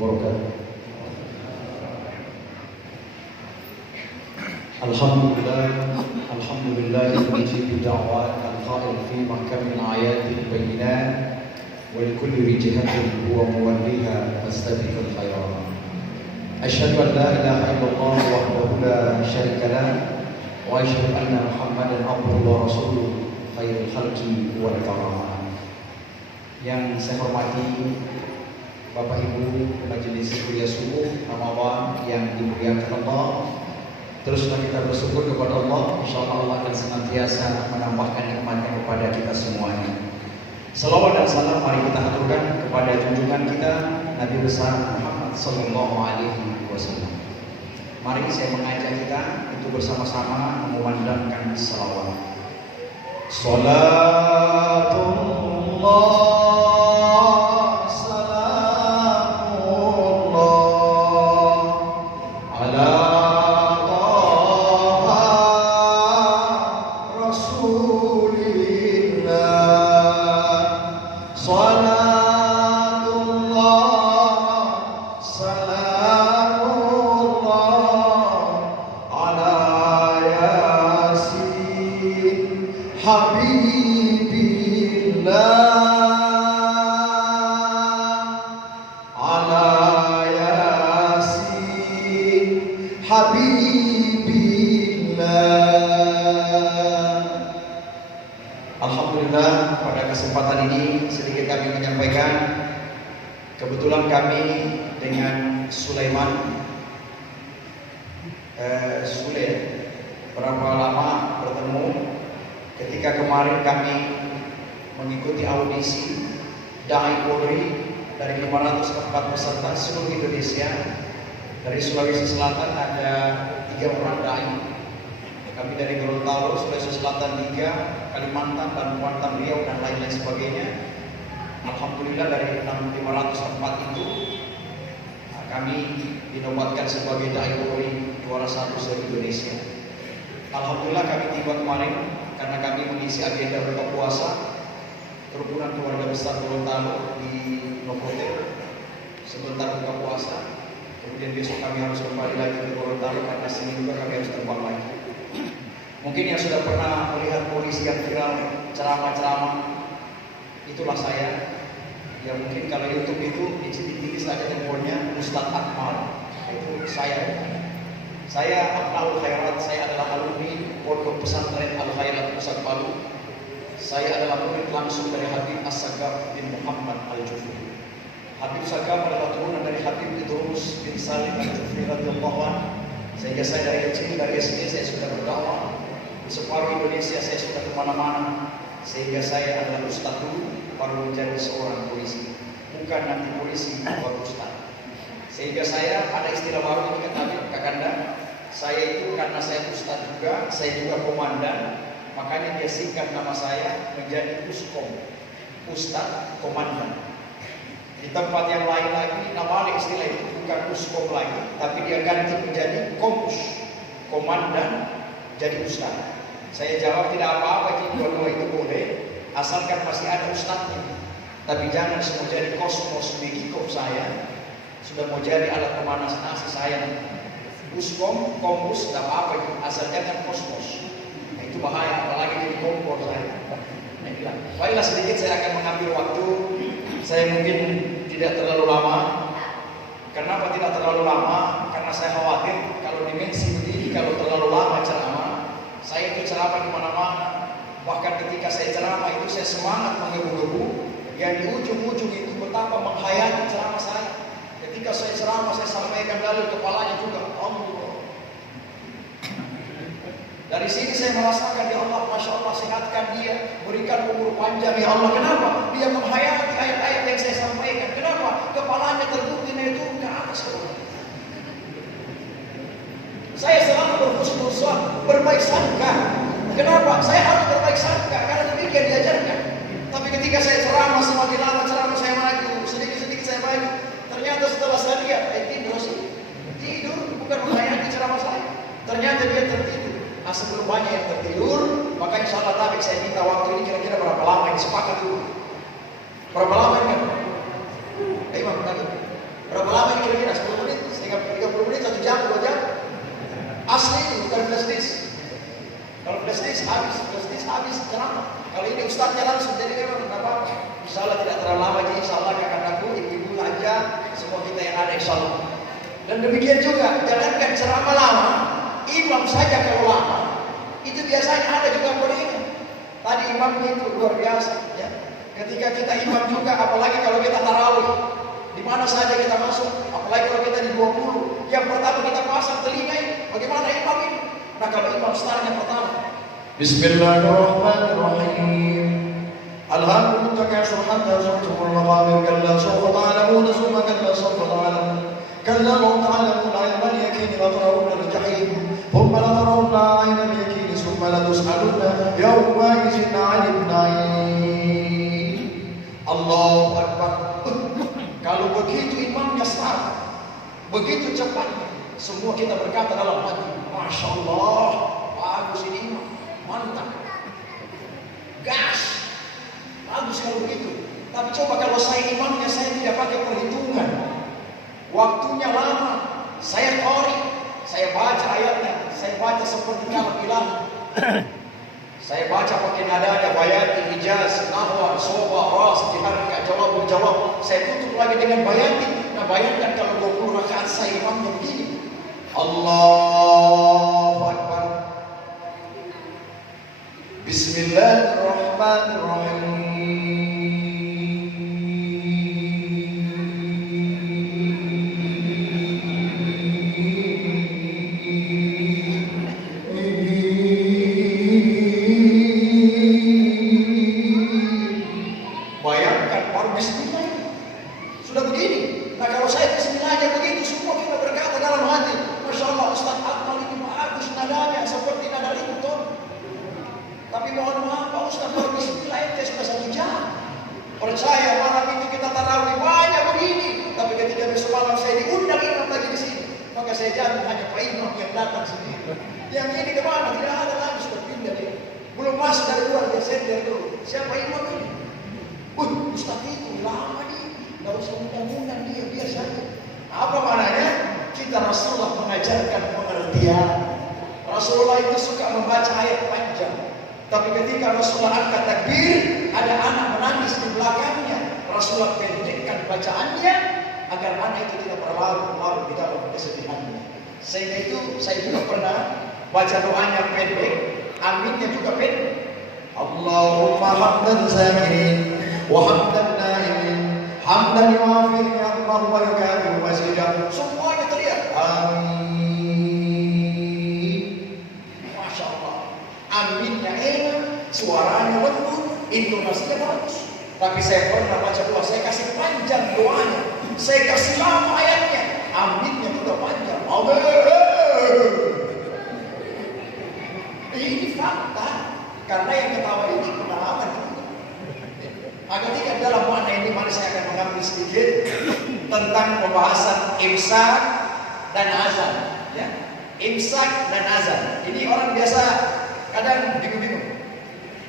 wabarakatuh. Alhamdulillah mujibu da'wat al-qail fi mahkamil ayatil bayyinat wa likulli wijhatin huwa muwalliha fastabiqul khairat. Asyhadu an la ilaha illallah wahdahu la syarika lah wa asyhadu anna Muhammadan abduhu wa rasuluh khairul khalqi wal karamah. Yang saya hormati Bapak Ibu majelis kuliah subuh Ramadan yang dimuliakan Allah. Teruslah kita bersyukur kepada Allah. InsyaAllah Allah akan senantiasa menambahkan nikmatnya kepada kita semuanya. Salawat dan salam mari kita aturkan kepada junjungan kita Nabi besar Muhammad sallallahu alaihi wasallam. Mari saya mengajak kita untuk bersama-sama memandangkan salawat. Salatullah Alhamdulillah, pada kesempatan ini sedikit kami menyampaikan. Kebetulan kami dengan Sulaiman Sule berapa lama bertemu ketika kemarin kami mengikuti audisi Dai Polri dari 504 peserta seluruh Indonesia. Dari Sulawesi Selatan ada 3 orang dai. Kami dari Gorontalo, Sulawesi Selatan 3, Kalimantan, dan Kuantan, Riau, dan lain-lain sebagainya. Alhamdulillah dari 504 itu kami dinobatkan sebagai Dai Polri juara 1 se-Indonesia. Alhamdulillah kami tiba kemarin karena kami mengisi agenda buka puasa kerukunan keluarga besar Gorontalo di Novotel sebentar buka puasa. Kemudian besok kami harus kembali lagi ke Gorontalo karena Senin juga kami harus terbang lagi. Mungkin yang sudah pernah melihat polisi yang viral ceramah-ceramah, itulah saya. Ya mungkin kalau YouTube itu ditulis saja temponya Ustadz Akmal, itu saya. Saya Akmal Khairat, saya adalah alumni Pondok Pesantren Al Khairat Pusat Palu. Saya adalah murid langsung dari Habib As-Sagaf bin Muhammad Al-Jufri. Habib Sagaf adalah turunan dari Habib Idrus bin Salim Al-Jufri radhiyallahu anhu. Sehingga saya dari kecil, dari SD saya sudah berdakwah. Di separuh Indonesia saya sudah kemana-mana. Sehingga saya adalah ustaz dulu, baru menjadi seorang polisi. Bukan nanti polisi, baru ustaz. Sehingga saya ada istilah baru ini kata Habib Kakanda. Saya itu karena saya ustaz juga, saya juga komandan. Makanya dia singkat nama saya menjadi Uskom, Ustaz Komandan. Di tempat yang lain lagi nama istilah itu bukan Uskom lagi, tapi dia ganti menjadi Komus, Komandan jadi Ustaz. Saya jawab tidak apa-apa, jadi dua-dua itu boleh, asalkan masih ada Ustaznya. Tapi jangan semua jadi kosmos Megikop saya, sudah mau jadi alat pemanas nasi saya. Uskom, Komus, tidak apa-apa, asal jangan kosmos. Nah, itu bahaya, apalagi jadi kompor saya. Nah, bilang, baiklah sedikit saya akan mengambil waktu. Saya mungkin tidak terlalu lama. Kenapa tidak terlalu lama? Karena saya khawatir kalau dimensi begini, kalau terlalu lama ceramah, saya itu ceramah di mana-mana. Bahkan ketika saya ceramah itu saya semangat menggebu-gebu. Yang di ujung-ujung itu betapa menghayati ceramah saya. Ketika saya ceramah saya sampaikan dalil kepalanya juga Allah. Dari sini saya merasakan ya Allah, Masya Allah sehatkan dia, berikan umur panjang ya Allah. Kenapa? Dia menghayati ayat-ayat yang saya sampaikan. Kenapa? Kepalanya tertutup itu ke atas. Saya selalu berhusnuzon, berbaik sangka. Kenapa? Saya harus berbaik sangka karena demikian diajarkan. Tapi ketika saya ceramah semakin lama ceramah saya maju, sedikit-sedikit saya maju. Ternyata setelah saya lihat, tidur bukan menghayati ceramah saya. Ternyata dia tertidur. Nah, sebelum banyak yang tertidur, maka insya Allah tabik saya minta waktu ini kira-kira berapa lama yang sepakat dulu. Berapa lama ini kan? Imam tadi Berapa lama ini kira-kira? 10 menit, 30 menit, 1 jam, 2 jam? Asli ini bukan flash disk. Kalau flash disk habis ceramah. Kalau ini ustaznya langsung, jadi memang tidak apa-apa. Insya Allah tidak terlalu lama, jadi insya Allah akan aku, ibu-ibu aja, semua kita yang ada insya Allah. Dan demikian juga, jangankan ceramah lama, imam saja kalau lama, itu biasanya ada juga kodenya. Tadi imam itu luar biasa, ya. Ketika kita imam juga, apalagi kalau kita tarawih, di mana saja kita masuk, apalagi kalau kita di 20, yang pertama kita pasang telinga ini, bagaimana imam ini? Nah kalau imam startnya pertama, Bismillahirrahmanirrahim. Alhamdulillah takasur hatta zurtumul maqabir kalla sawfa ta'lamun summa kalla sawfa ta'lamun kalla law ta'lamun 'ilmal yaqin la tarawunna al-jahim thumma la tarawunna 'aynal yaqin thumma la tus'alunna yawma idhin 'anil na'im. Allahu Akbar. Kalau begitu imamnya start, begitu cepat, semua kita berkata dalam hati, Masya Allah, bagus ini imam, mantap, gas, bagus kalau begitu. Tapi coba kalau saya imamnya, saya tidak pakai perhitungan, waktunya lama, saya qori, saya baca ayatnya, saya baca seperti kalam ilahi. Saya baca pakai nadanya, bayati, hijaz, nahwa, soba, ras, diharga, jawab. Saya tutup lagi dengan bayati. Nah bayangkan kalau 20 rakaat saya imamnya begini. Allahu Akbar. Bismillahirrahmanirrahim. Percaya malam itu kita tarawih banyak begini, tapi ketika besok malam saya diundang imam lagi di sini, maka saya jamin hanya Pak Imam yang datang sendiri. Yang ini kemana? Tidak ada lagi, sudah pindah dia. Belum masuk dari luar, dia sender dulu. Siapa imam ini? Ustaz itu lama nih, nggak usah undang-undang dia, biar saja. Apa maknanya? Kita Rasulullah mengajarkan pengertian. Rasulullah itu suka membaca ayat panjang. Tapi ketika Rasulullah angkat takbir, ada anak menangis di belakangnya. Rasulullah pendekkan bacaannya agar anak itu tidak berlarut di dalam kesedihannya. Sehingga itu saya juga pernah baca doanya pendek, aminnya juga pendek. Allahumma hamdan zakirin wa hamdan na'imin hamdan yu'afir ni'amah wa yukafiru mazidah. Semuanya teriak amin. Masya Allah, aminnya enak, suaranya lembut, intonasinya bagus. Tapi saya pernah baca doa, saya kasih panjang doanya, saya kasih lama ayatnya, aminnya juga panjang. Amin. Ini fakta, karena yang ketawa ini pengalaman. Ketika dalam makna ini, mari saya akan mengambil sedikit tentang pembahasan imsak dan azan. Ya, imsak dan azan. Ini orang biasa kadang bingung-bingung.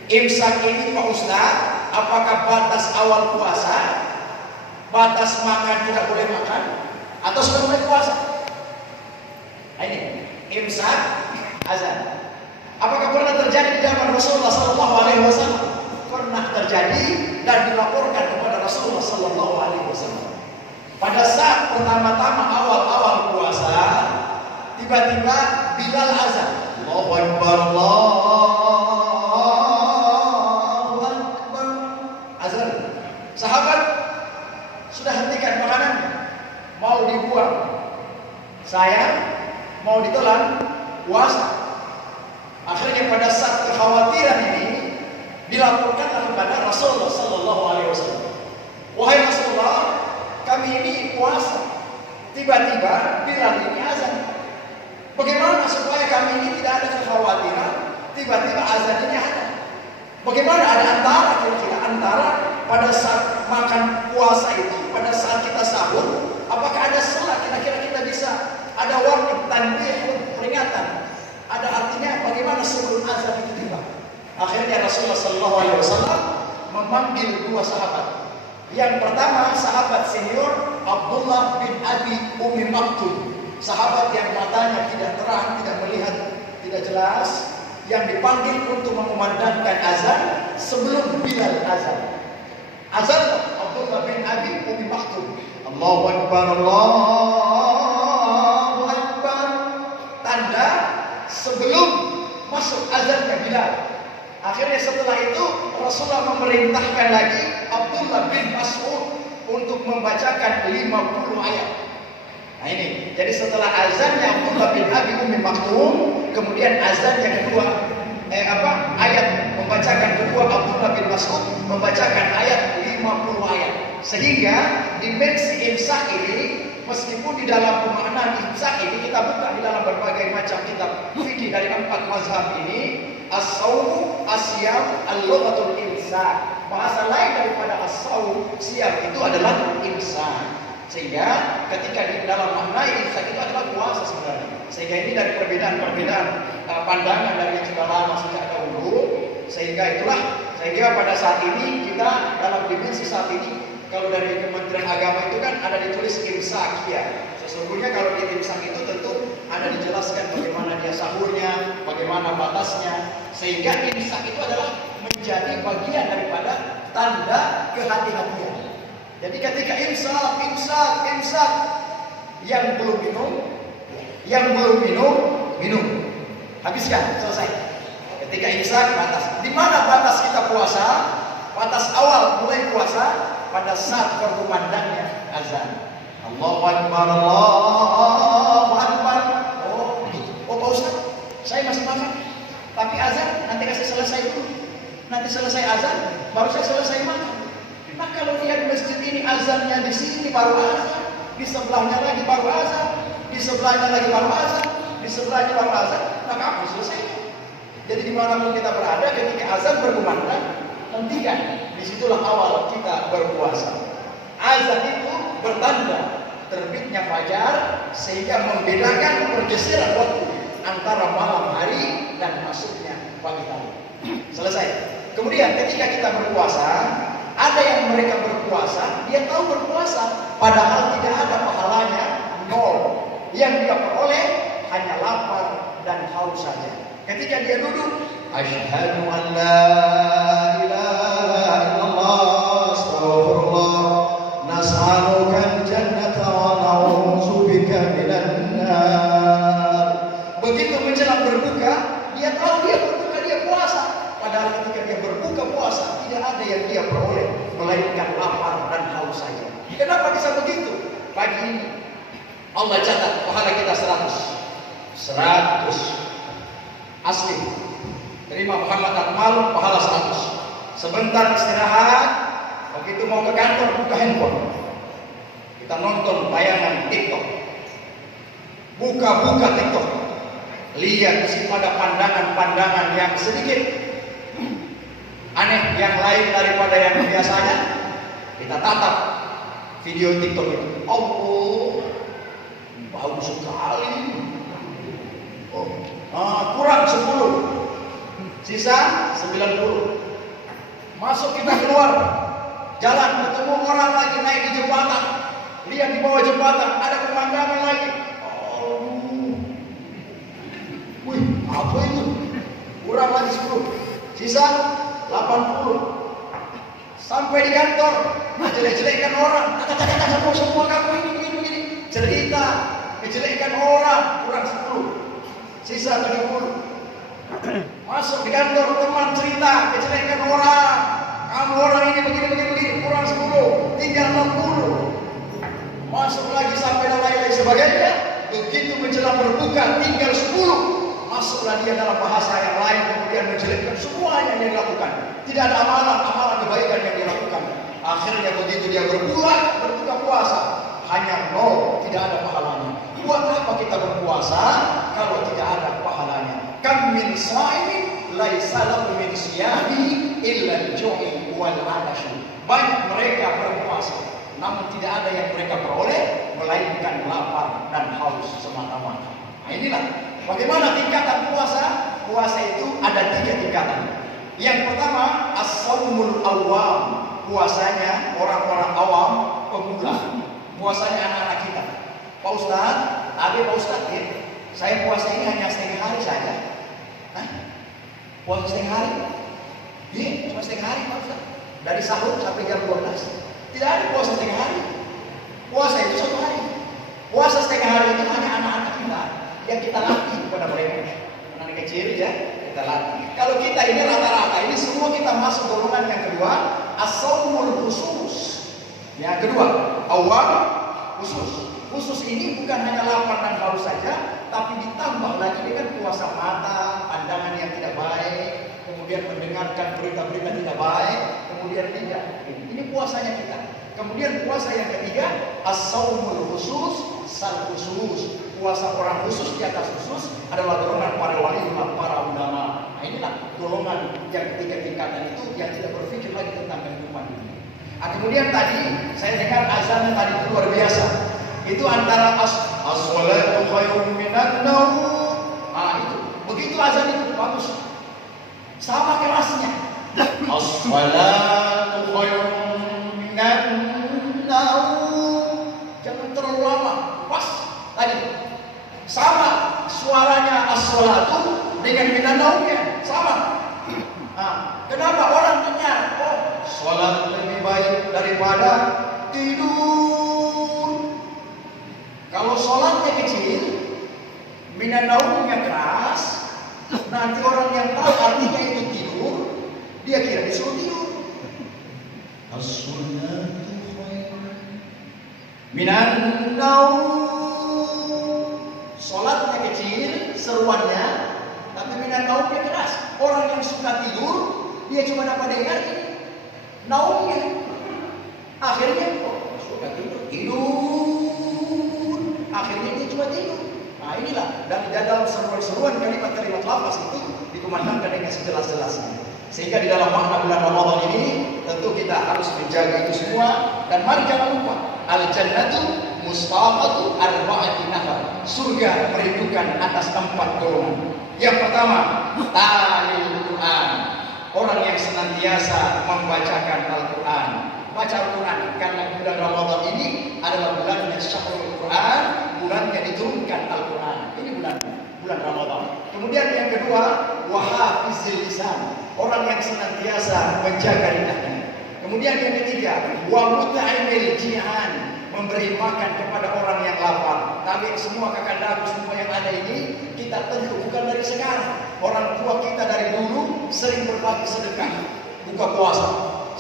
Imsak ini Pak Ustaz, apakah batas awal puasa, batas makan tidak boleh makan, atau sudah mulai puasa? Nah ini imsak, azan. Apakah pernah terjadi di zaman Rasulullah SAW? Pernah terjadi dan dilaporkan kepada Rasulullah SAW. Pada saat pertama-tama awal-awal puasa, tiba-tiba Bilal azan. Allahu Akbar, Allahu Akbar. Azan. Sahabat sudah hentikan makanannya, mau dibuang. Saya mau ditelan puasa. Akhirnya pada saat kekhawatiran ini dilaporkan kepada Rasulullah SAW. Wahai Rasulullah, kami ini puasa, tiba-tiba Bilal ini azan. Bagaimana supaya kami ini tidak ada kekhawatiran, tiba-tiba azan ini ada? Bagaimana ada antara kira-kira antara pada saat makan puasa itu, pada saat kita sahur, apakah ada selah kira-kira kita bisa ada warna tanbih, peringatan? Ada artinya bagaimana sebelum azan itu tiba? Akhirnya Rasulullah SAW memanggil dua sahabat. Yang pertama sahabat senior Abdullah bin Maktum, sahabat yang matanya tidak terang, tidak melihat, tidak jelas, yang dipanggil untuk mengumandangkan azan sebelum Bilal azan. Azan Abdullah bin Abi Ummi Maktum. Allahu Akbar, Allahu Akbar. Tanda sebelum masuk azannya Bilal. Akhirnya setelah itu Rasulullah memerintahkan lagi Abdullah bin Mas'ud untuk membacakan 50 ayat. Nah ini, jadi setelah azannya Abdullah bin Abi Ummi Maktum, kemudian azan yang kedua, ayat membacakan kedua Abdullah bin Mas'ud membacakan ayat 50 ayat. Sehingga dimensi imsak ini, meskipun di dalam pemaknaan imsak ini kita buka di dalam berbagai macam kitab fikih dari 4 mazhab ini, as-saum, as-siyam, al-lughatul imsak. Bahasa lain daripada as-saum, siyam itu adalah imsak. Sehingga ketika di dalam makna imsak itu adalah puasa sebenarnya. Sehingga ini dari perbedaan-perbedaan pandangan dari yang sudah lama sejak dahulu. Sehingga pada saat ini kita dalam dimensi saat ini, kalau dari Kementerian Agama itu kan ada ditulis imsak ya. Sesungguhnya kalau di imsak itu tentu ada dijelaskan bagaimana dia sahurnya, bagaimana batasnya. Sehingga imsak itu adalah menjadi bagian daripada tanda kehati-hatian. Jadi ketika imsak, yang belum minum, minum. Habiskan, selesai. Ketika imsak, batas. Di mana batas kita puasa? Batas awal mulai puasa pada saat berkumandangnya azan. Allahu Akbar, Allahu Akbar. Oh Pak Ustaz, saya masih makan. Tapi azan nanti kasih selesai dulu. Nanti selesai azan, baru saya selesai makan. Nah kalau dia di masjid ini azannya di sini baru azan, di sebelahnya lagi baru azan, di sebelahnya lagi baru azan, di sebelahnya baru azan, nah kapan selesai? Jadi dimanapun kita berada, ketika azan berkumandang, hentikan. Disitulah awal kita berpuasa. Azan itu bertanda terbitnya fajar, sehingga membedakan pergeseran waktu antara malam hari dan masuknya pagi hari. Selesai. Kemudian ketika kita berpuasa, ada yang mereka berpuasa, dia tahu berpuasa, padahal tidak ada pahalanya, nol. Yang dia peroleh hanya lapar dan haus saja. Ketika dia duduk, asyhadu an la ilaha illallah, astaghfirullah, nas'aluka jannata wa na'udzubika minan nar. Begitu menjelang berbuka, dia tahu dia berbuka, dia puasa. Padahal ketika dia berbuka puasa, tidak ada yang dia peroleh melainkan lapar dan haus saja. Kenapa bisa begitu? Pagi ini Allah catat pahala kita 100 asli. Terima Muhammad Akmal pahala 100. Sebentar istirahat, begitu mau ke kantor buka handphone, kita nonton tayangan TikTok, buka TikTok, lihat di situ ada pandangan-pandangan yang sedikit aneh, yang lain daripada yang biasanya. Kita tatap video TikTok itu. Oh, bagus sekali. Kurang 10, sisa 90. Masuk, kita keluar jalan, ketemu orang lagi naik di jembatan. Lihat di bawah jembatan ada pemandangan lagi. Wih, apa itu? Kurang lagi 10, sisa 80. Sampai di kantor, jelek-jelekan orang. Semua kamu ini cerita, menjelekkan orang. Kurang 10, sisa 70. Masuk di kantor, teman cerita, menjelekkan orang. Kamu orang ini begini. Kurang 10, tinggal 60. Masuk lagi sampai dan lain-lain sebagainya. Begitu menjelang berbuka, tinggal 10. Masuklah dia dalam bahasa yang lain, kemudian menjelekkan semuanya yang dilakukan. Tidak ada amalan kebaikan yang dilakukan. Akhirnya begitu dia berbuka puasa, hanya nol, tidak ada pahalanya. Buat apa kita berpuasa kalau tidak ada pahalanya? Kam min sha'imin laisa lahu min siyami illa al-ju'i wal 'atashu. Banyak mereka berpuasa, namun tidak ada yang mereka peroleh melainkan lapar dan haus semata-mata. Nah, inilah bagaimana tingkatan puasa. Puasa itu ada 3 tingkatan. Yang pertama, as-shaumul awam, puasanya orang-orang awam, pemula, puasanya anak-anak kita. Pak Ustadz, Pak Ustadz ya, saya puasa ini hanya setengah hari saja. Hah? Puasa setengah hari? Iya, cuma setengah hari Pak Ustadz. Dari sahur sampai jam 12. Tidak ada puasa setengah hari. Puasa itu 1 hari. Puasa setengah hari itu hanya anak-anak kita yang kita latih kepada mereka. Anak kecil ya, kita latih. Kalau kita ini rata-rata ini semua kita masuk golongan yang kedua, as-shaumul khusus. Yang kedua, awal khusus. Khusus ini bukan hanya lapar dan haus saja, tapi ditambah lagi dengan puasa mata, pandangan yang tidak baik, kemudian mendengarkan berita-berita tidak baik, kemudian tidak. Ini puasanya kita. Kemudian puasa yang ketiga, as-shaumul khusus, sal khusus. Puasa orang khusus di atas khusus adalah golongan para wali, para ulama. Nah, inilah golongan yang ketiga tingkatan itu yang tidak berpikir lagi tentang kehidupan ini. Nah, kemudian tadi saya dengar azan tadi itu luar biasa. Itu antara as-sholatu khairun minan naum. Ah, itu. Begitu azan itu bagus. Sama kerasnya. As-sholatu khairun minan naum. Jangan terlalu lama. Pas tadi. Sama suaranya as-sholatu dengan minan naumnya. Sama. Nah, kenapa orang dengar? Oh, sholat lebih baik daripada tidur. Kalau sholatnya kecil, minan naumnya keras, nanti orang yang tahu artinya itu tidur, dia kira disuruh tidur. As-sunnatu khairun minan naum. Sholatnya kecil, seruannya, tapi minan naumnya keras. Orang yang suka tidur, dia cuma dapat dengar ini naumnya. Akhirnya, oh, suka tidur. Akhirnya dia cuma tidur. Nah, inilah dari dalam seruan-seruan kalimat-kalimat lafaz itu dikumandangkan dengan sejelas-jelasnya. Sehingga di dalam makna bulan Ramadan ini tentu kita harus menjaga itu semua. Dan mari jangan lupa, al-jannatu mustaqatu arba'ati nafar. Surga merindukan atas 4 golongan. Yang pertama, talil Quran. Orang yang senantiasa membacakan Al-Quran. Baca Al-Quran, karena bulan Ramadan ini adalah bulannya Syahrul Quran, bulannya diturunkan Al-Quran. Ini bulan Ramadan. Kemudian yang kedua, wahafizil lisan, orang yang senantiasa menjaga lidahnya. Kemudian yang ketiga, wa mut'imil ji'an, memberi makan kepada orang yang lapar. Tapi semua kakak-kakak semua yang ada ini kita tentu bukan dari sekarang. Orang tua kita dari dulu sering berbagi sedekah buka puasa.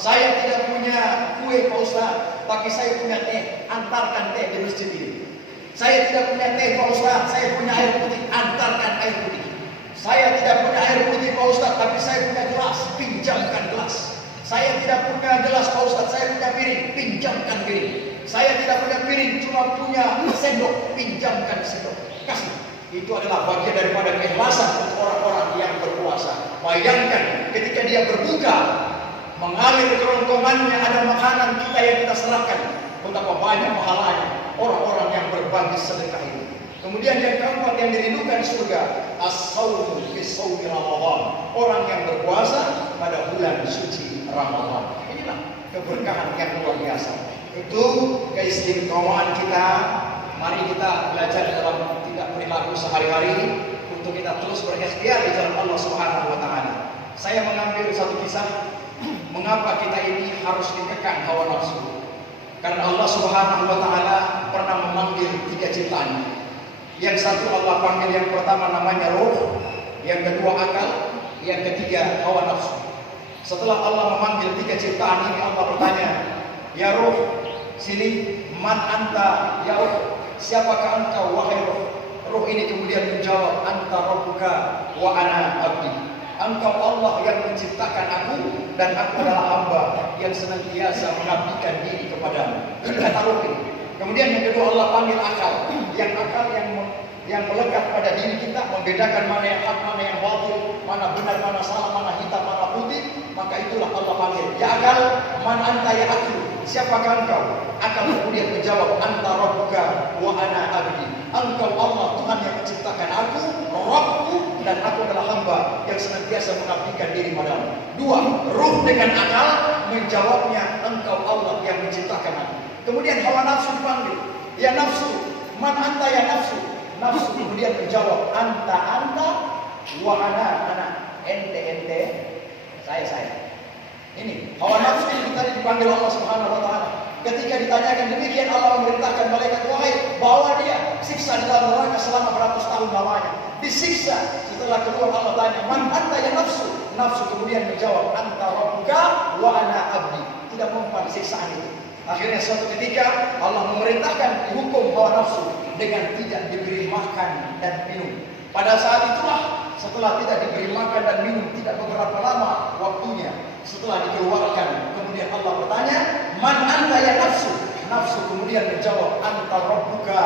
Saya tidak punya kue Pak Ustaz, tapi saya punya teh, antarkan teh di masjid ini. Saya tidak punya teh Pak Ustaz, saya punya air putih, antarkan air putih. Saya tidak punya air putih Pak Ustaz, tapi saya punya gelas, pinjamkan gelas. Saya tidak punya gelas Pak Ustaz, saya punya piring, pinjamkan piring. Saya tidak punya piring, cuma punya sendok, pinjamkan sendok. Kasih. Itu adalah bagian daripada keikhlasan untuk orang-orang yang berpuasa. Bayangkan ketika dia berbuka, mengalir ke kerongkongannya ada makanan kita yang kita serahkan. Betapa banyak pahalanya orang-orang yang berbagi sedekah ini. Kemudian yang keempat yang dirindukan surga, as-shaumu fi shaumi Ramadan. Orang yang berpuasa pada bulan suci Ramadan. Inilah keberkahan yang luar biasa. Itu keistiqomahan kita. Mari kita belajar dalam tingkah perilaku sehari-hari untuk kita terus berikhtiar di jalan Allah Subhanahu wa taala. Saya mengambil satu kisah mengapa kita ini harus dikekang hawa nafsu. Karena Allah Subhanahu wa taala pernah memanggil 3 ciptaan. Yang satu Allah panggil, yang pertama namanya roh, yang kedua akal, yang ketiga hawa nafsu. Setelah Allah memanggil 3 ciptaan ini, Allah bertanya, "Ya roh, sini, man anta ya roh? Siapakah engkau wahai roh?" Roh ini kemudian menjawab, "Anta rabbuka wa ana abdi." Engkau Allah yang menciptakan aku dan aku adalah hamba yang senantiasa mengabdikan diri kepadamu. Kata roh ini. Kemudian yang kedua Allah panggil akal. Yang akal yang melekat pada diri kita, membedakan mana yang hak, mana yang batil, mana benar, mana salah, mana hitam, mana putih. Maka itulah Allah panggil, "Ya akal, man anta ya akil?" Siapakah engkau? Akal kemudian menjawab, "Anta rabbuka wa ana abdi." Engkau Allah Tuhan yang menciptakan aku, Rabbku, dan aku adalah hamba yang senantiasa mengabdikan diri padamu. 2. Ruh dengan akal menjawabnya, engkau Allah yang menciptakan aku. Kemudian hawa nafsu dipanggil, "Ya nafsu, Man anta ya nafsu. Nafsu kemudian menjawab, anta wa ana. Ente, saya. Ini hawa nafsu ini tadi dipanggil Allah Subhanahu wa taala. Ketika ditanyakan demikian, Allah memerintahkan malaikat, wahai, bawa dia, siksa di dalam neraka selama beratus tahun lamanya. Disiksa. Setelah keluar Allah tanya, man anta ya nafsu. Nafsu kemudian menjawab, anta rabbuka wa ana abdi. Tidak mempan siksaan itu. Akhirnya suatu ketika Allah memerintahkan dihukum hawa nafsu dengan tidak diberi makan dan minum. Pada saat itulah, setelah tidak diberi makan dan minum, tidak beberapa lama waktunya, setelah dikeluarkan, kemudian Allah bertanya, man anta ya nafsu. Nafsu kemudian menjawab, anta rabbuka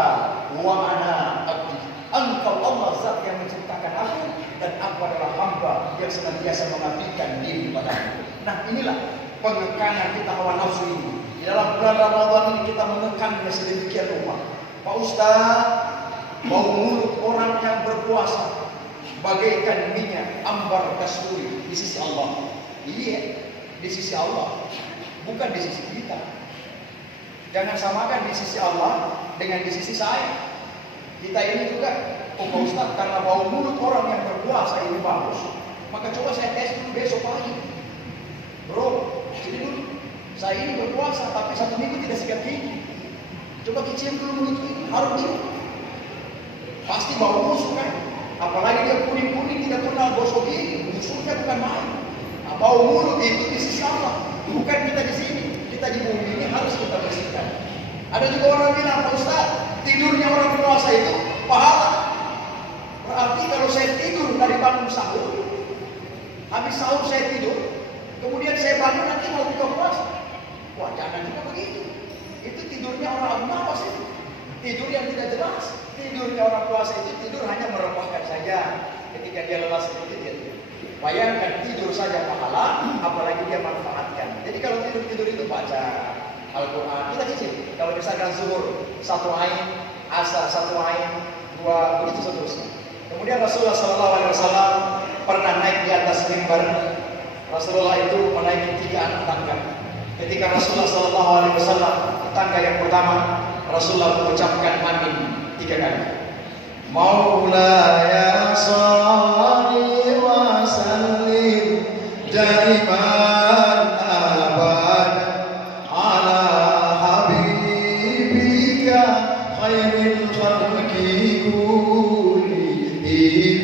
wa ana abdi. Engkau Allah zat yang menciptakan aku, dan aku adalah hamba yang senantiasa mengabdikan diri padamu. Nah, inilah pengekangan kita hawa nafsu ini. Di dalam bulan Ramadan ini kita menekannya sedemikian rupa. Pak Ustaz, bau mulut orang yang berpuasa bagaikan minyak ambar kasturi di sisi Allah. Iya, di sisi Allah, bukan di sisi kita. Jangan samakan di sisi Allah dengan di sisi saya. Kita ini juga, Pak Ustaz, karena bau mulut orang yang berpuasa ini bagus, maka coba saya tes dulu besok pagi. Bro, jadi dulu saya ini berpuasa, tapi 1 minggu tidak sikat gigi. Coba kecil dulu mulut ini, harus dulu. Pasti bau busuk kan? Apalagi dia kuning-kuning tidak pernah gosok gigi, busuknya bukan main. Nah, bau mulut itu di sisi Allah, bukan kita di sini. Kita di bumi ini harus kita bersihkan. Ada juga orang bilang, Pak Ustaz, tidurnya orang puasa itu pahala. Berarti kalau saya tidur dari bangun sahur, habis sahur saya tidur, kemudian saya bangun nanti mau buka puasa. Wah, jangan juga begitu. Itu tidurnya orang Abu Nawas itu. Tidur yang tidak jelas. Tidurnya orang puasa itu tidur hanya meremehkan saja. Ketika dia lelah sedikit dia tidur. Bayangkan tidur saja pahala, apalagi dia manfaatkan. Jadi kalau tidur itu baca Al-Quran. Kita cicil. Kalau misalkan zuhur 1 ain, asar 1 ain, 2, begitu seterusnya. Kemudian Rasulullah SAW pernah naik di atas mimbar. Rasulullah itu menaiki 3 anak tangga. Ketika Rasulullah SAW di tangga yang pertama, Rasulullah mengucapkan amin 3 kali. Maulaya salli wa sallim daiman abadan ala habibika khairil khalqi kullihim.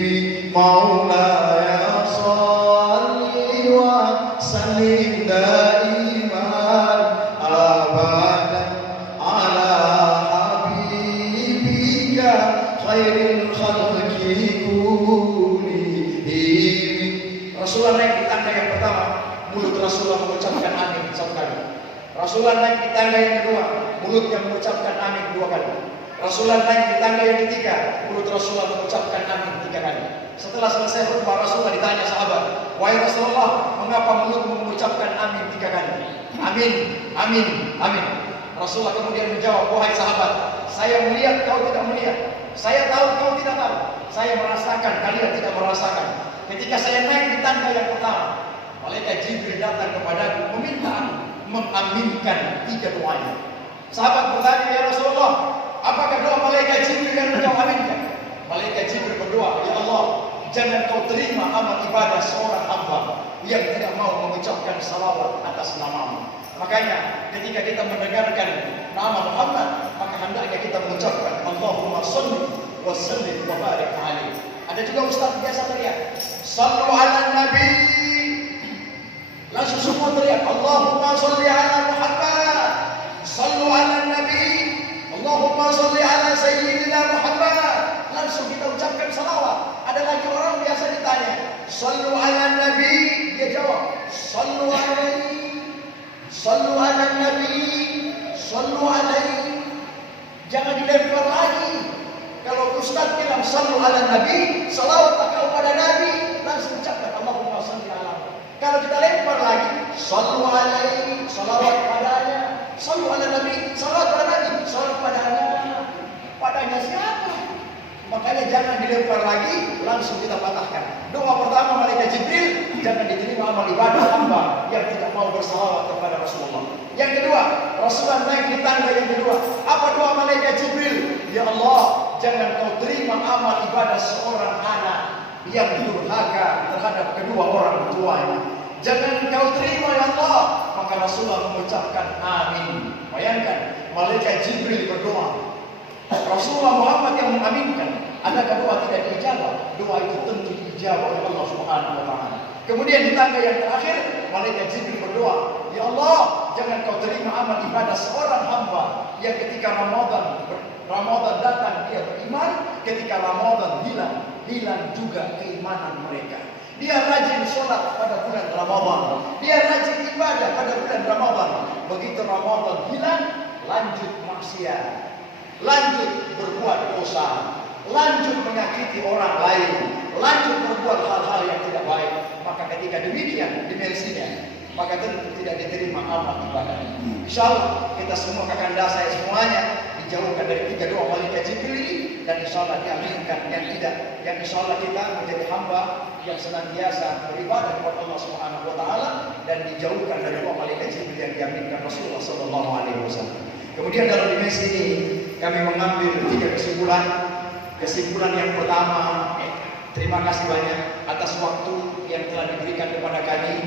Maulaya salli wa sallim daiman abadan ala habibika khairil khalqi kullihim. Rasulullah naik di tangga yang pertama, mulut Rasulullah mengucapkan amin 1 kali. Rasulullah naik di tangga yang kedua, mulutnya mengucapkan amin 2 kali. Rasulullah naik di tangga yang ketiga, mulut Rasulullah mengucapkan amin 3 kali. Setelah selesai khutbah, Rasulullah ditanya sahabat, wahai Rasulullah, mengapa mulutmu mengucapkan amin 3 kali? Amin, amin, amin. Rasulullah kemudian menjawab, wahai sahabat, saya melihat, kau tidak melihat. Saya tahu, kau tidak tahu. Saya merasakan, kalian tidak merasakan. Ketika saya naik di tangga yang pertama, malaikat Jibril datang kepadaku meminta aku mengaminkan 3 doanya. Sahabat bertanya, ya Rasulullah, apakah doa malaikat Jibril yang engkau aminkan? Malaikat Jibril berdoa, ya Allah, jangan kau terima amal ibadah seorang hamba yang tidak mau mengucapkan salawat atas namamu. Makanya ketika kita mendengarkan nama Muhammad, maka hendaknya kita mengucapkan Allahumma sholli wa sallim wa barik alaihi. Ada juga ustaz biasa teriak, sallu ala nabi. Langsung semua teriak, Allahumma sholli ala Muhammad, sallu ala nabi, Allahumma sholli ala sayyidina Muhammad. Langsung kita ucapkan salawat. Ada lagi orang biasa ditanya, sallu ala nabi, dia jawab, sallu alaihi. Sallu ala nabi, sallu alaihi. Jangan dilempar lagi. Kalau ustaz bilang sallu ala nabi, salawat kau pada nabi, langsung ucapkan Allahumma sholli ala. Kalau kita lempar lagi, sallu alaihi, salawat padanya. Sallu ala nabi, salawat pada nabi, salawat padanya. Padanya siapa? Makanya jangan dilempar lagi, langsung kita patahkan. Doa pertama malaikat Jibril, jangan diterima amal ibadah hamba yang tidak mau bersalawat kepada Rasulullah. Yang kedua, Rasulullah naik di tangga yang kedua. Apa doa malaikat Jibril? Ya Allah, jangan kau terima amal ibadah seorang anak yang durhaka terhadap kedua orang tuanya. Jangan kau terima ya Allah. Maka Rasulullah mengucapkan amin. Bayangkan, malaikat Jibril berdoa, Rasulullah Muhammad yang mengaminkan. Adakah doa tidak diijabah? Doa itu tentu diijabah oleh Allah Subhanahu wa taala. Kemudian di tangga yang terakhir, malaikat Jibril berdoa, ya Allah, jangan kau terima amal ibadah seorang hamba yang ketika Ramadan datang dia beriman, ketika Ramadan hilang juga keimanan mereka. Dia rajin sholat pada bulan Ramadan, dia rajin ibadah pada bulan Ramadan. Begitu Ramadan hilang, lanjut maksiat, lanjut berbuat dosa, lanjut menyakiti orang lain, lanjut berbuat hal-hal yang tidak baik. Maka ketika demikian dimensinya, maka tentu tidak diterima amal ibadah. Insyaallah kita semua kakanda saya semuanya dijauhkan dari tiga doa malaikat Jibril ini, dan insyaallah diaminkan yang tidak, yang insyaallah kita menjadi hamba yang senantiasa beribadah kepada Allah Subhanahu wa taala dan dijauhkan dari doa malaikat Jibril yang diaminkan Rasulullah sallallahu alaihi wasallam. Kemudian dalam dimensi ini kami mengambil tiga kesimpulan. Kesimpulan yang pertama, terima kasih banyak atas waktu yang telah diberikan kepada kami.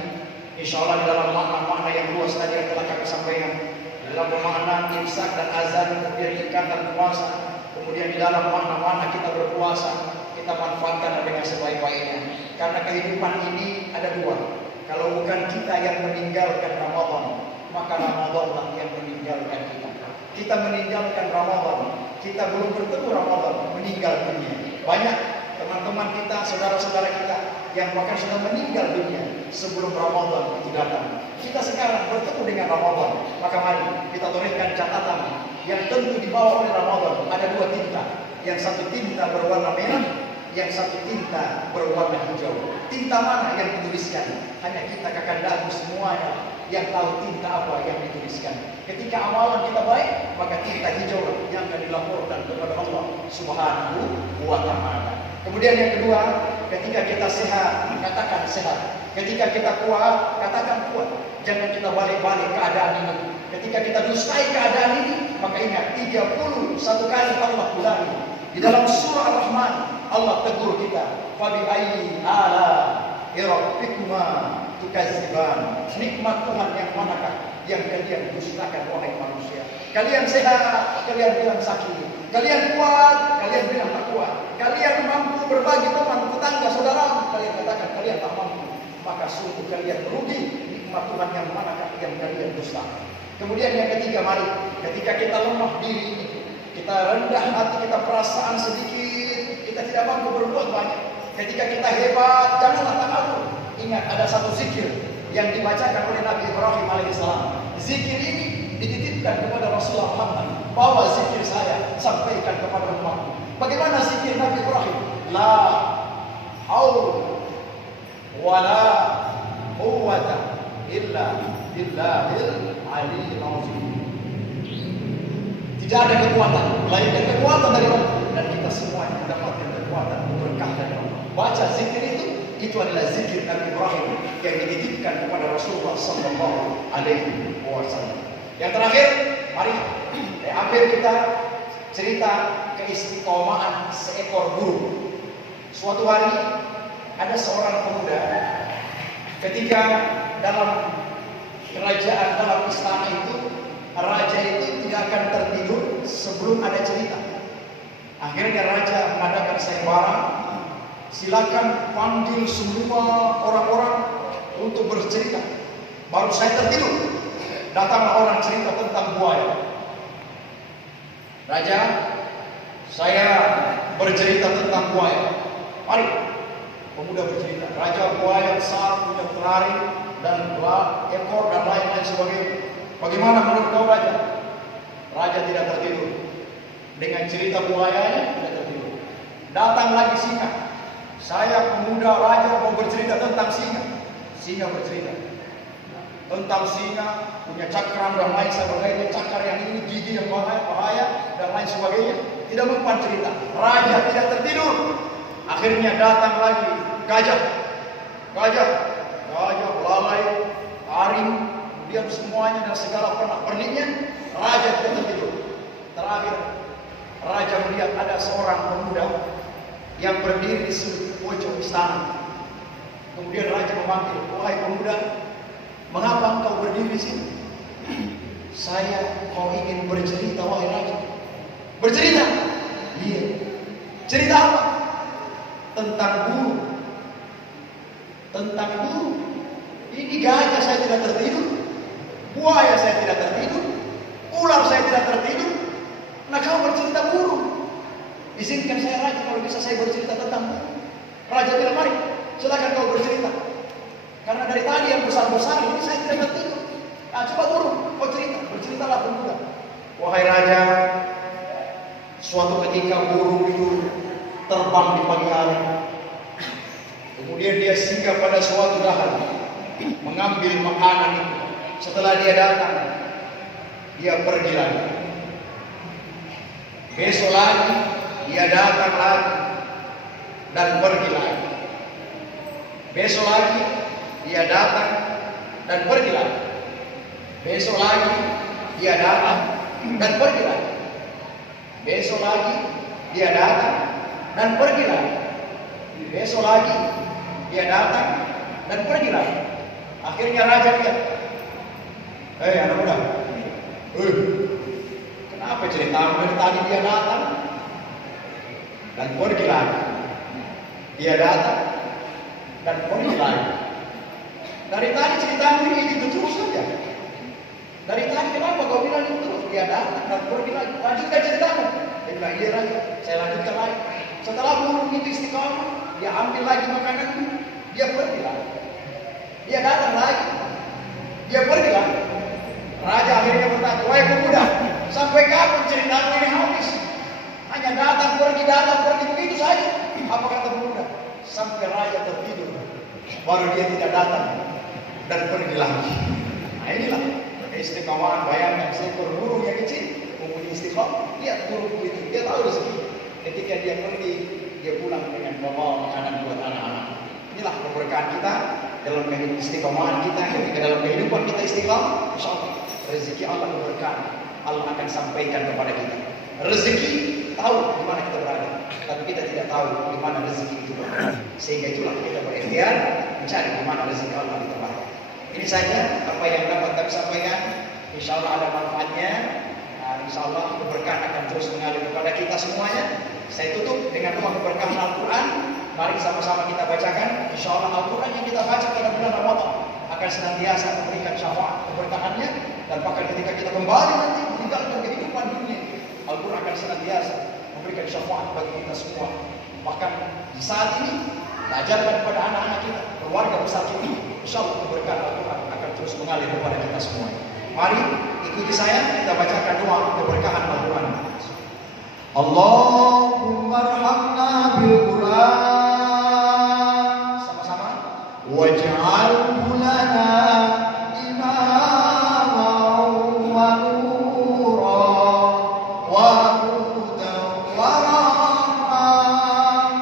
Insyaallah di dalam makna-makna yang luas tadi yang telah kami sampaikan, dalam makna imsak dan azan, kemudian ikatan puasa, kemudian di dalam makna-makna kita berpuasa, kita manfaatkan dengan sebaik-baiknya. Karena kehidupan ini ada dua. Kalau bukan kita yang meninggalkan Ramadan, maka Ramadanlah yang meninggalkan kita. Kita meninggalkan Ramadan, kita belum bertemu Ramadan, meninggal dunia. Banyak teman-teman kita, saudara-saudara kita yang bahkan sudah meninggal dunia sebelum Ramadan itu datang. Kita sekarang bertemu dengan Ramadan, maka mari kita torehkan catatan yang tentu dibawa oleh Ramadan. Ada dua tinta, yang satu tinta berwarna merah, yang satu tinta berwarna hijau. Tinta mana yang dituliskan? Hanya kita kakanda semuanya yang tahu tinta apa yang dituliskan. Ketika amalan kita baik, maka tinta hijau yang akan dilaporkan kepada Allah Subhanahu wa taala. Kemudian yang kedua, ketika kita sehat, katakan sehat. Ketika kita kuat, katakan kuat. Jangan kita balik-balik keadaan ini. Ketika kita dustai keadaan ini, maka ingat 31 kali Allah ulangi. Di dalam surah Ar-Rahman, Allah tegur kita, "Fa bi ayyi ala rabbikuma tukadziban." Nikmat Tuhan yang manakah yang kalian dustakan wahai manusia? Kalian sehat, kalian bilang sakit. Kalian kuat, kalian bilang tak kuat. Kalian mampu berbagi teman, tetangga, saudara, kalian katakan kalian tak mampu. Maka sungguh kalian merugi. Nikmat Tuhan yang manakah yang kalian dustakan? Kemudian yang ketiga, mari ketika kita lemah diri, kita rendah hati, kita perasaan sedikit, kita tidak mampu berbuat banyak. Ketika kita hebat, janganlah takabur. Ingat, ada satu zikir yang dibacakan oleh Nabi Ibrahim alaihissalam. Zikir ini dititipkan kepada Rasulullah Muhammad. Bawa zikir saya, sampaikan kepada umatku. Bagaimana zikir Nabi Ibrahim? La haul wala quwwata illa billahil aliyyil azim. Tidak ada kekuatan melainkan kekuatan dari Allah, dan kita semua mendapatkan kekuatan berkah dari Allah. Baca zikir itu adalah zikir Nabi Ibrahim yang dititipkan kepada Rasulullah sallallahu alaihi wasallam. Yang terakhir, mari hampir kita cerita keistiqomahan seekor burung. Suatu hari ada seorang pemuda ketika dalam kerajaan, dalam istana itu, raja itu tidak akan tertidur sebelum ada cerita. Akhirnya raja mengadakan sayembara, silakan panggil semua orang-orang untuk bercerita. Baru saya tertidur, datanglah orang cerita tentang buaya. Raja, saya bercerita tentang buaya. Mari, pemuda bercerita. Raja, buaya besar, punya terari dan dua ekor dan lain-lain sebagainya. Bagaimana menurut kau, Raja? Raja tidak tertidur. Dengan cerita buayanya tidak tertidur. Datang lagi singa. Saya pemuda raja mau bercerita tentang singa. Singa bercerita tentang singa, punya cakram dan lain sebagainya. Cakar yang ini, gigi yang bahaya dan lain sebagainya. Tidak mempan cerita. Raja tidak tertidur. Akhirnya datang lagi gajah. Gajah, belalai, haring, kemudian semuanya dan segala pernak-perniknya. Raja tidak tertidur. Terakhir Raja melihat ada seorang pemuda yang berdiri di sudut pojok istana. Kemudian raja memanggil, "Wahai pemuda, mengapa engkau berdiri di sini?" "Kau ingin bercerita, wahai raja." "Bercerita?" "Iya." "Cerita apa?" "Tentang guru." "Tentang guru? Ini gajah saya tidak tertidur, buaya saya tidak tertidur, ular saya tidak tertidur. Nah kau bercerita guru? Izinkan saya raja kalau bisa saya bercerita tentang guru." Raja bilang, "Mari, silakan kau bercerita. Karena dari tadi yang besar-besar ini saya tidak tertidur. Nah coba guru, kau cerita." "Berceritalah pemuda." "Wahai raja, suatu ketika burung itu terbang di pagi hari. Kemudian dia singgah pada suatu dahan, mengambil makanan itu. Setelah dia datang, dia pergi lagi. Besok lagi, dia datang lagi dan pergi lagi. Besok lagi, dia datang dan pergi lagi. Besok lagi, dia datang dan pergi lagi. Besok lagi, dia datang dan pergi lagi. Besok lagi, dia datang dan pergi lagi. Akhirnya raja lihat, "Hei anak muda, kenapa ceritamu dari tadi dia datang dan pergi lagi? Dia datang dan pergi lagi. Dari tadi ceritamu ini itu terus saja. Dari tadi kenapa kau bilang itu terus? Dia datang dan pergi lagi. Lanjutkan ceritamu." Dia bilang, "Iya raja, saya lanjutkan lagi. Setelah burung itu istiqamah, dia ambil lagi makanan, dia pergi lagi. Dia datang lagi, dia pergi lagi." Raja akhirnya bertanya, "Wahai pemuda, sampai kapan ceritamu ini habis? Hanya datang pergi begitu saja." Apa kata pemuda? "Sampai raja tertidur, baru dia tidak datang dan pergi lagi." Nah inilah istiqomahan. Bayangkan seekor burung yang kecil mempunyai istiqomah. Lihat burung itu, dia tahu rezeki. Ketika dia pergi, dia pulang dengan membawa makanan buat anak-anak. Inilah keberkahan kita dalam kehidupan istiqomahan kita. Ketika dalam kehidupan kita istiqomah, insyaallah rezeki Allah keberkahan Allah akan sampaikan kepada kita. Rezeki tahu di mana kita berada, tapi kita tidak tahu di mana rezeki itu berada. Sehingga itulah kita berikhtiar mencari di mana rezeki Allah ditempatkan. Ini saja apa yang dapat kami sampaikan. Insyaallah ada manfaatnya. Insyaallah keberkahan akan terus mengalir kepada kita semuanya. Saya tutup dengan doa keberkahan Al-Quran. Mari sama-sama kita bacakan. Insyaallah Al-Quran yang kita baca pada bulan Ramadan akan senantiasa memberikan syafaat keberkahannya, dan bahkan ketika kita kembali nanti meninggalkan kehidupan dunia, Al-Quran akan senantiasa memberikan syafaat bagi kita semua. Bahkan di saat ini kita ajarkan kepada anak-anak kita, keluarga besar kita, insyaallah keberkahan Al-Quran akan terus mengalir kepada kita semua. Mari ikuti saya, kita bacakan doa keberkahan Al-Quran. Allahumma arhamna bil Quran. Sama-sama. Waj'alhu lana imaman wa nuran wa hudan wa rahmah.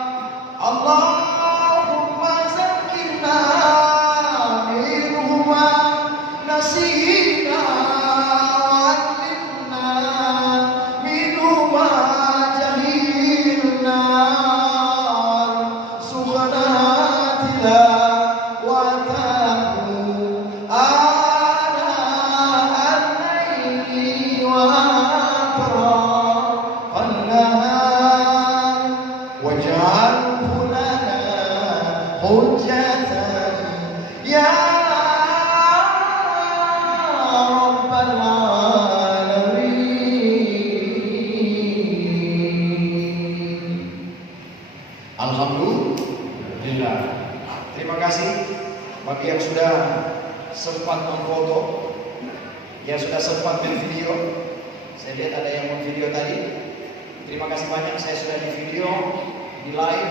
Allahumma zakkirna minhu ma nasina wa 'allimna minhu ma jahilna subhanatillah. Alhamdulillah. Terima kasih bagi yang sudah sempat memfoto, yang sudah sempat memvideo. Saya lihat ada yang memvideo tadi. Terima kasih banyak, saya sudah di video, di live.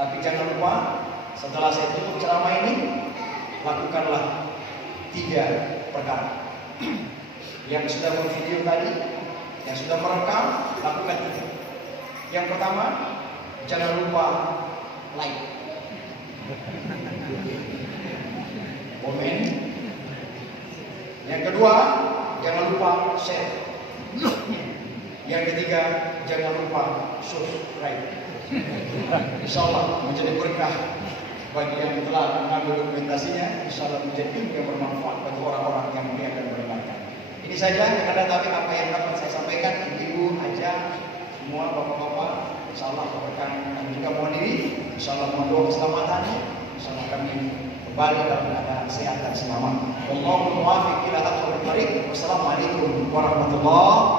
Tapi jangan lupa setelah saya tutup ceramah ini, lakukanlah 3 perkara. Yang sudah memvideo tadi, yang sudah merekam, lakukan 3. Yang pertama, jangan lupa like, komen. Yang kedua, jangan lupa share. Yang ketiga, jangan lupa subscribe. Insya Allah menjadi berkah bagi yang telah mengambil dokumentasinya. Insya Allah menjadi ilmu yang bermanfaat bagi orang-orang yang melihat dan mendengarkan. Ini saja karena tadi apa yang dapat saya sampaikan. Ibu, aja, semua bapak-bapak, insya Allah rekan kami juga mohon diri. Insya Allah mohon doa keselamatan. Insya Allah kami kembali dalam keadaan sehat dan selamat. Wallahu muwaffiq ila aqwamit thoriq. Wassalamualaikum warahmatullahi